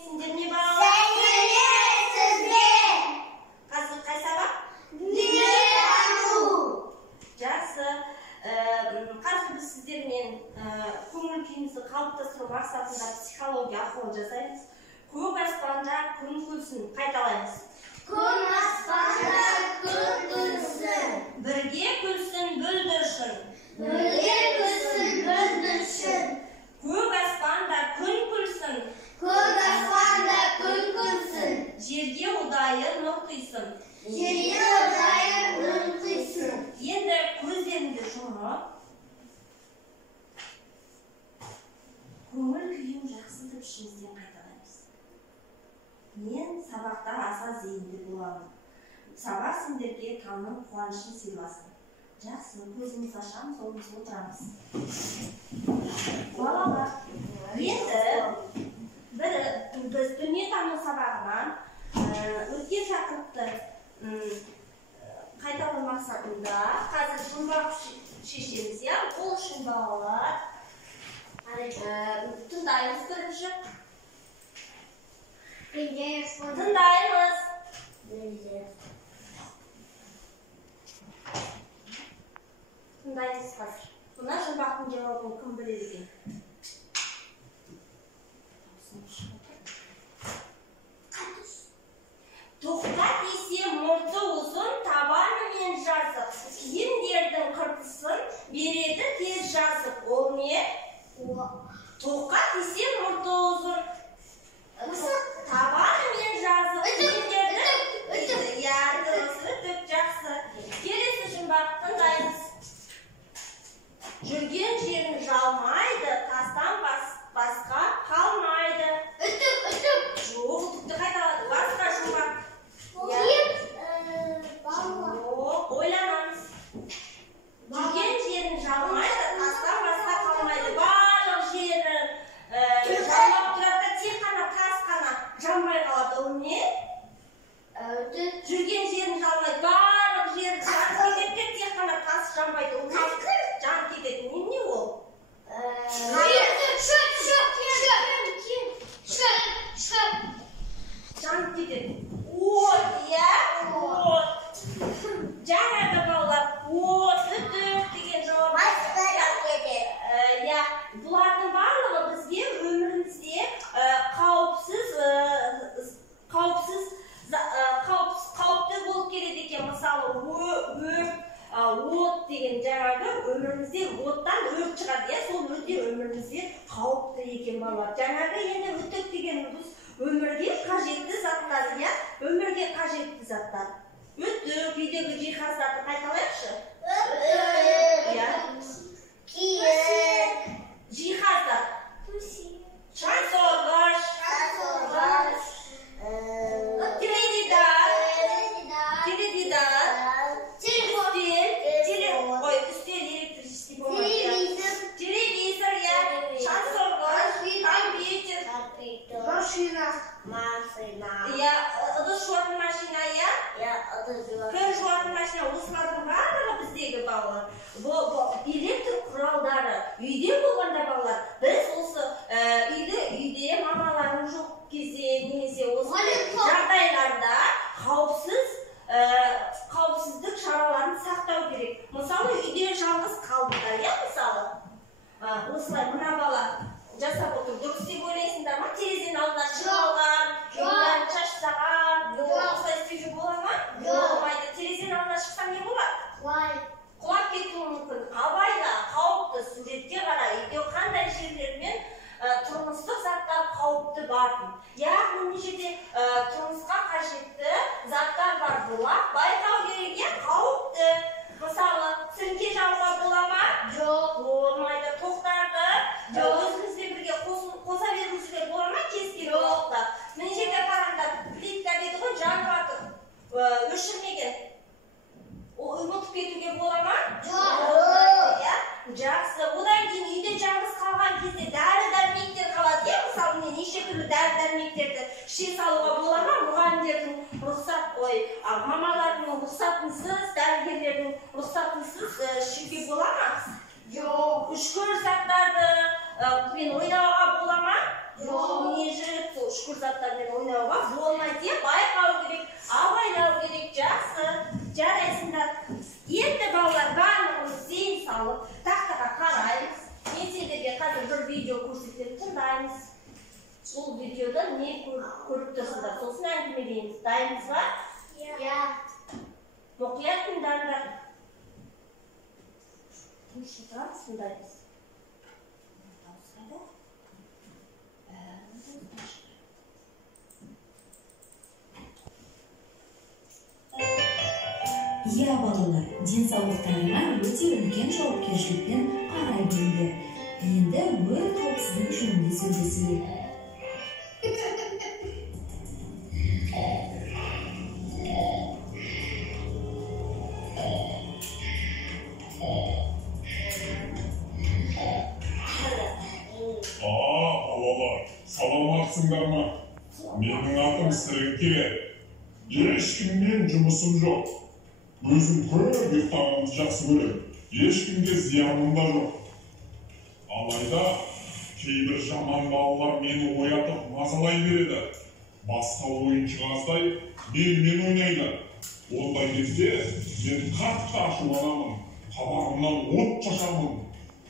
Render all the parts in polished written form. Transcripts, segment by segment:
Сендер не балалар? Сәлеметсіздер! Қазір қай сабақ? Дүниетану! Жақсы. Қазір біз сіздермен көңіл күйімізді қалыптастыру мақсатында психология арқылы жасаймыз. Көк аспанда күн күлсін. Қайталаймыз. Күн аспанда күн күлсін. Бірге күлсін бүлдіршін. Бірге күлсін бүлдіршін. Көк аспанда күн күлсін. Көк аспанда күн күлсін. Жерге ұдайы нұр құйсын. Жерге ұдайы нұр құйсын. Енді көздеріңді жұмып, көңіл күйім жақсы деп ішімізден қайталаймыз. Мен сабақта аса зейінді боламын. Сабақ сендерге таңның қуанышын сыйласын. Жақсы, көзіміз ашамыз, орнымыз отырамыз. Балалар, енді біз дүниетану сабағынан өткен тақырыпты қайталау мақсатында қазір жұмбақ шешеміз, ол үшін балалар тыңдаймыз бірінші. Тыңдаймыз. Тыңдаймыз қазір. Мына жұмбақтың жауабын кім біледі екен? Тоқта десе мұрты ұзын, табаны мен жазық. Киімдердің қыртысын береді тез жазып. Ол не? Тоққа десе мұрты ұзын, табаны мен жазық. Үтік жақсы. Келесі жұмбақ тыңдаймыз. Жүрген жерін жалмайды, тастан басқа қалмайды. Үтік. Жоқ, үтікті қайталады. Басқа жұмбақ. Жоқ, ойланамыз. Жүрген жерін жалмайды, тастан басқа қалмайды. Барлық жерін жалмап тұрады, тек қана тас қана жалмай қалады. Ол не? Жүрген жерін жалмайды, барлық жерін жанып кетеді, тек қана тас жалмайды. Ол жанып кетеді. Не ол? Шөп. Жанып кетеді. От, иә? От. Жаңағы балалар, от, үтік деген жауап. Иә, бұлардың барлығы бізге өмірімізде қауіпті болып келеді екен. Мысалы, от деген жаңағы өмірімізде оттан өрт шығады. Сол өте өмірімізде қауіпті екен балалар. Жаңағы енді үтік деген біз өмірге қажетті заттар, иә? Өмірге қажетті заттар. Үтік, үйдегі жиһаздарды қайталайықшы. Киік. Жиһаздар. Шаңсорғыш. Теледидар. Үстел электрический болмайды. Телевизор, иә. Шаңсорғыш, компьютер. Машина. Иә, ыдыс жуатын машина, иә? Кір жуатын машина, осылардың барлығы біздегі балалар. Электр құралдары үйде болғанда балалар, біз осы үйде мамаларың жоқ кезде немесе осы жағдайларда қауіпсіздік шараларын сақтау керек. Мысалы, үйде жалғыз қалдыңдар, иә, мысалы. Осылай мына бала жасап отыр, дұрыс деп ойлайсыңдар ма? Терезенің алдына шығып алған, жолдарын шашсаған, осылай істеуге бола ма? Болмайды. Терезенің алдына шықсаң не болады? Құлап кетуі мүмкін. Абайда қауіпті суретке қарай, үйде қандай жерлермен тұрмыстық заттар қауіпті бардың. Яғни мына жерде тұрмысқа қажетті заттар бар. Бұлар байқау керек, иә, қауіпті. Мысалы, сіріңке жағуға бола ма? Жоқ, болмайды. Тоқтарды өзімізбен бірге қоса беруімізге бола ма? Кез келген уақытта. Мына жерге қараңдар, плитка деді ғой, жанып жатыр. Өшірмеген. Ұмытып кетуге бола ма? Жоқ. Жақсы. Одан кейін үйде жалғыз қалған кезде дәрі-дәрмектер қалады. Мысалы, неше түрлі дәрі-дәрмектерді іше салуға бола ма? Мұғалімдердің мамалардың рұқсатынсыз, дәрігерлердің рұқсатынсыз ішуге бола ма? Жоқ. Үшкір заттарды мен ойнауға бола ма? Жоқ. Не жүріп сол шүкір заттармен ойнауға болмайды деп байқау керек, абайлау керек. Жақсы, жарайсыңдар. Енді балалар барлығымыз зейін салып, тақтаға қараймыз. Мен сендерге қазір бір видео көрсетіп тыңдаймыз. Бұл видеода не көріп тұрсыңдар? Сосын әңгімелейміз. Дайынсыз ба? Иә. Мұқият тыңдаңдар. Тыңшыған тыңдаймыз. Иә, балалар, денсаулықтарына өте үлкен жауапкершілікпен қарай біліңдер. Енді өрт қауіпсіздігі жөнінде сөйлесейік. Балалар, саламатсыңдар ма? Менің атым Сіріңке. Ешкіммен жұмысым жоқ. Өзім көп ұйықтағанды жақсы көрем. Ешкімге зияным да жоқ. Алайда кейбір жаман балалар мені оятып мазалай береді. Басқа ойын жиғаздай менімен ойнайды. Ондай кезде мен қатты ашуланамын. Қабағымнан от шашамын.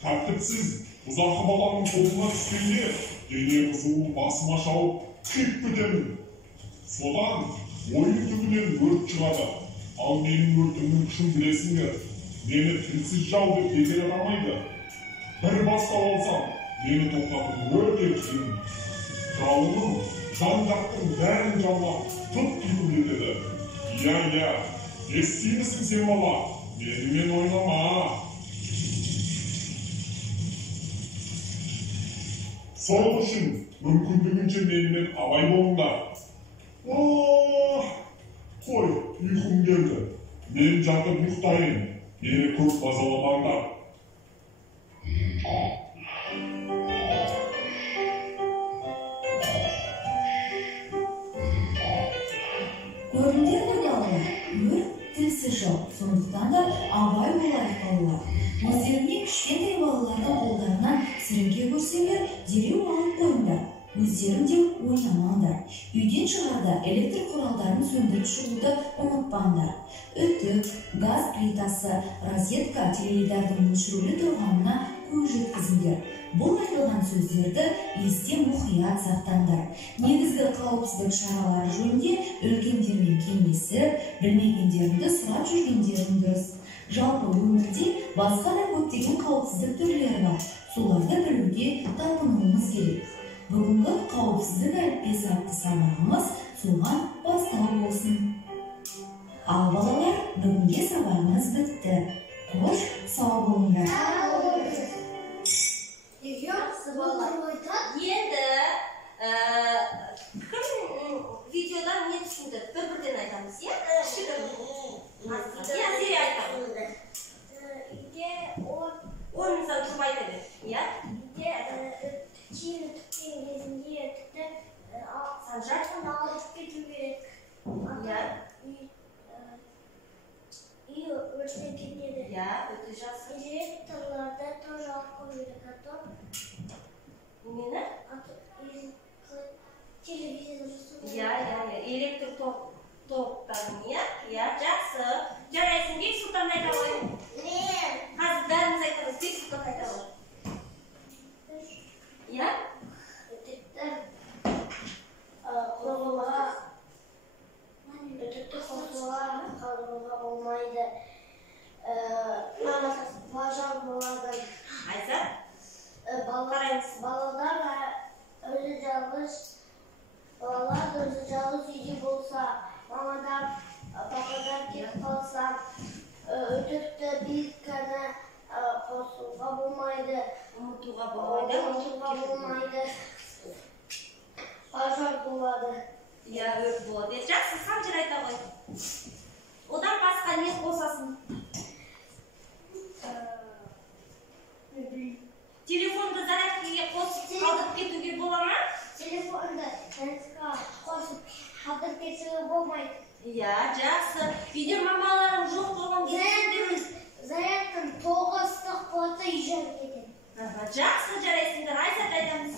Тәртіпсіз бұзақы баланың қолына түскенде дене қызуы басыма шауып күйіп кетемін. Содан ойын түбінен өрт шығады. Ал менің өртімнің күшін білесіңдер. Мені тілсіз жау деп бекер атамайды. Bir бастап алсам, мені тоқтатып өрт еткен. Жауының жан-жақтың бәрін жаулап тұп-тұйық етеді. Иә, естимісің сен бала? Менімен ойнама. Сол үшін мүмкіндігінше менімен абай болыңдар. Қой, ұйқым келді. Мен жатып ұйықтайын. Мені көп мазаламаңдар. Көрдіңдер ме балалар? Өрт тілсіз жау. Сондықтан да абай болайық балалар. Өздеріне кішкентай балалардың қолдарынан сіріңке көрсеңдер, дереу алып қойыңдар. Өздерің де ойнамаңдар. Үйден шығарда электр құралдарын сөндіріп шығуды ұмытпаңдар. Үтік, газ плитасы, розетка, теледидардың өшірулі тұрғанына көз жеткізіңдер. Бұл айтылған сөздерді есте мұқият сақтаңдар. Негізгі қауіпсіздік шаралары жөнінде үлкендермен кеңесіп, білмегендеріңді сұрап жүргендерің дұрыс. Жалпы өмірде басқа да көптеген қауіпсіздік түрлері бар. Соларды білуге талпынуымыз керек. Бүгінгі қауіпсіздік әліппесі атты сабағымыз соған бастау болсын. Ал балалар, бүгінге сабағымыз бітті. Қош, сау болыңдар. Енді кім видеодан не түсінді? Бір-бірден айтамыз, иә? Зере айтамыз. Орныңыздан тұрып айта бер, иә? Чині түккен кезінде тіпті Санжар? алып кету керек. Үй өртеп кетеді. Иә, өте жақсы. Электрларды тоже алып қою керек, а то Нені? телевизор жасау. Иә, электр тоқтарын, иә, жақсы. Жарайсың, бек сұлтан айта ғой. Мен. Қазір бәріміз айтамыз, бек сұлтан айта ғой. Иә? Үтікті қосуға қалдыруға болмайды. Пожар болады. Айзат? Балалар өзі жалғыз үйде болса, мамадан, пападан кетіп қалса, үтікті плитканы қосуға болмайды. Ұмытуға болмайды. Пожар болады. Иә, өрт болады. Жақсы, Санжар айта ғой. Одан басқа не қосасың? Телефонды зарядкаға қосып қалдырып кетуге бола ма? Телефонды зарядкаға қосып қалдырып кетуге болмайды. Иә, жақсы. Үйде мамаларың жоқ болған кезде Зарядканың 9 қуаты үйжен кетеді. Жақсы, жарайсыңдар, Айзат айтамыз.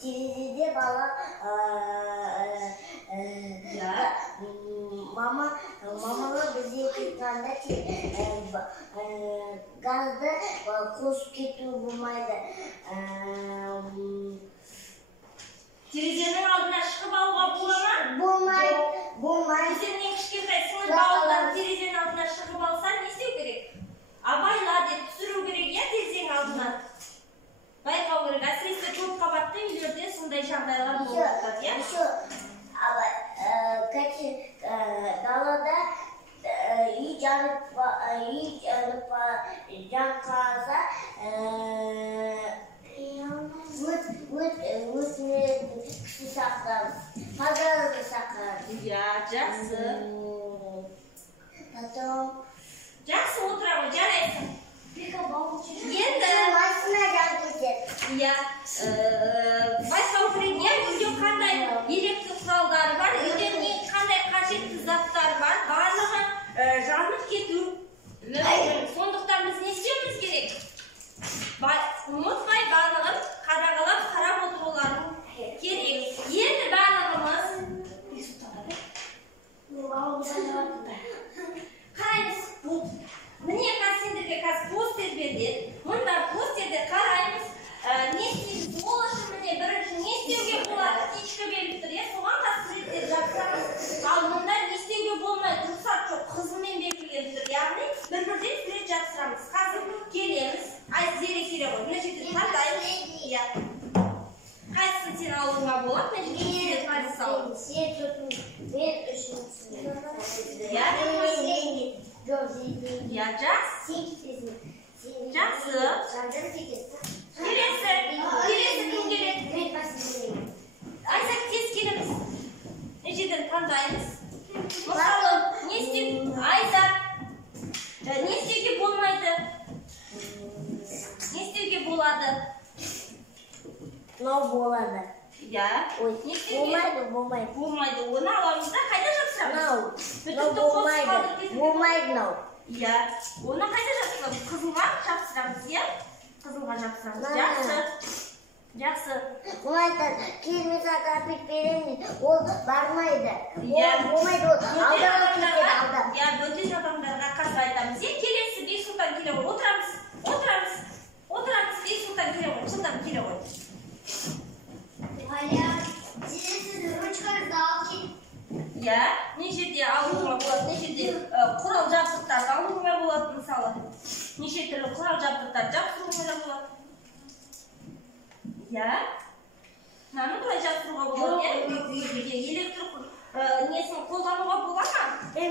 Терезеде бала мамаға бізде кетканда газды қосып кету болмайды. Терезенің алдына шығып алуға бола ма? Болмайды. Сен ең кішкентай сіңір балалар терезенің алдына шығып алса не істеу керек? Абайла деп түсіру керек, иә, терезенің алдына. Байқау керек, әсіресе көп қабатты үйлерде сондай жағдайлар болып жатады, иә? Далада үй жанқаза өтіне кісі сақтамыз. Пазарды сақтамыз. Иә, жақсы. Жақсы отыра ғой, жарайсың. Енді машина жанып кетеді. иә, байқау керек, иә, үйде қандай электр құралдары бар, үйде қандай қажетті заттар бар, барлығы жанып кету. Сондықтан біз не істеуіміз керек? Ұмытпай барлығын қадағалап қарап отыруларың керек. Енді барлығымыз қараймыз. Міне сендерге қазір постер берді. Мұнда постерде қараймыз. Не істейміз? Ол үшін міне бірінші не істеуге болады? Птичка беріп тұр, иә? Соған қатысты реттеп жатсаңыз. Ал мұнда не істеуге болмайды? Рұқсат жоқ, қызылмен белгіленіп тұр. Яғни бір-бірден сурет жапсырамыз. Қазір келеміз. Зере келе ғой. Мына жерде таңдаймыз. Иә. Қайсысын сен алуға болады? Мына жерде қайсысын алу? Сен төртінші, мен үшінші. Иә. Я Жақсы. Жақсы. Келесі кім келеді? Айзат, тез келеміз. Мына жерден таңдаймыз. Мысалы, не істеу? Айзат, не істеуге болмайды? Не істеуге болады? Мынау болады. Иә. Не істеуге? Болмайды. Болмайды. Оны аламыз да қайда жапсырамыз? Мынау болмайды мынау. Иә. Оны қайда жапсырамыз? Қызылға жапсырамыз, иә? Қызылға жапсырамыз. Жақсы. Жақсы. Ол айтады, келмей сатап беремін. Ол бармайды. Иә. Болмайды ол. Алдағы кетеді алда. Иә, бөтен адамдарға қазір айтамыз. Келесі Бексұлтан келе ғой. Отырамыз. Бексұлтан келе ғой. Жылдам келе ғой. Иә, не жерде алуыңа болады, не жерде құрал жабдықтарды алуыңа болады, мысалы. Неше түрлі құрал жабдықтарды жапсыруыңа болады. Иә. Мынаны былай жапсыруға болады, иә? Электр несін қолдануға бола ма? Иә.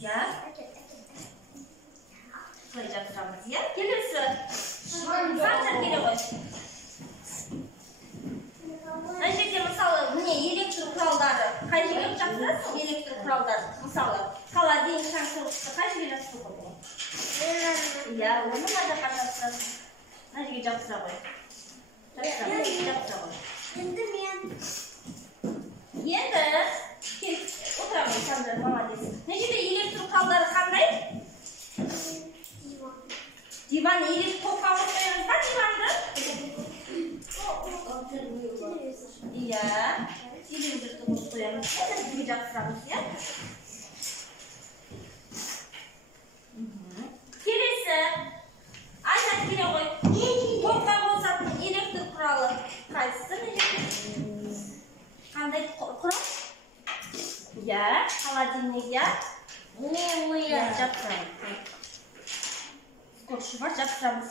Иә. Былай жапсырамыз, иә? Келесі. Санжар келе ғой. Мына жерде мысалы, міне электр құралдары. Қай жерге жапсырасың? Электр құралдары. Мысалы, холодильник, шаңшылықты қай жерге жапсыруға болады? Иә, оны мына жаққа жапсырасың. Мына жерге жапсыра ғой. Жапсыра ғой. Енді мен. Енді отыра ғой, Санжар, молодец. Мына жерде электр құралдары қандай? Диван елеп топқа қоймаймыз ба диванды? Иә. Телевизорды қосып қоямыз. Бізге жапсырамыз, иә? Келесі. Айзат келе ғой. Топқа қосатын электр құралы. Қайсысы? Қандай құрал? Иә. Холодильник, иә? Жапсырамыз. Скотчы бар, жапсырамыз.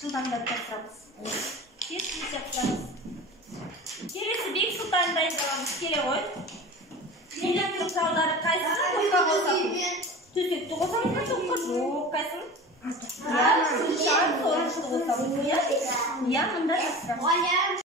Жылдамдап жапсырамыз. Тез жапсырамыз. Келесі Бексұлтан дайындаламыз. Келе ғой. Электр құралдары қайсысы? Топқа қосатын. Төсекті қосамыз ба топқа? Жоқ, қайсың? Иә, шар, сорыншты қосамыз. Иә, мында жапсырамыз.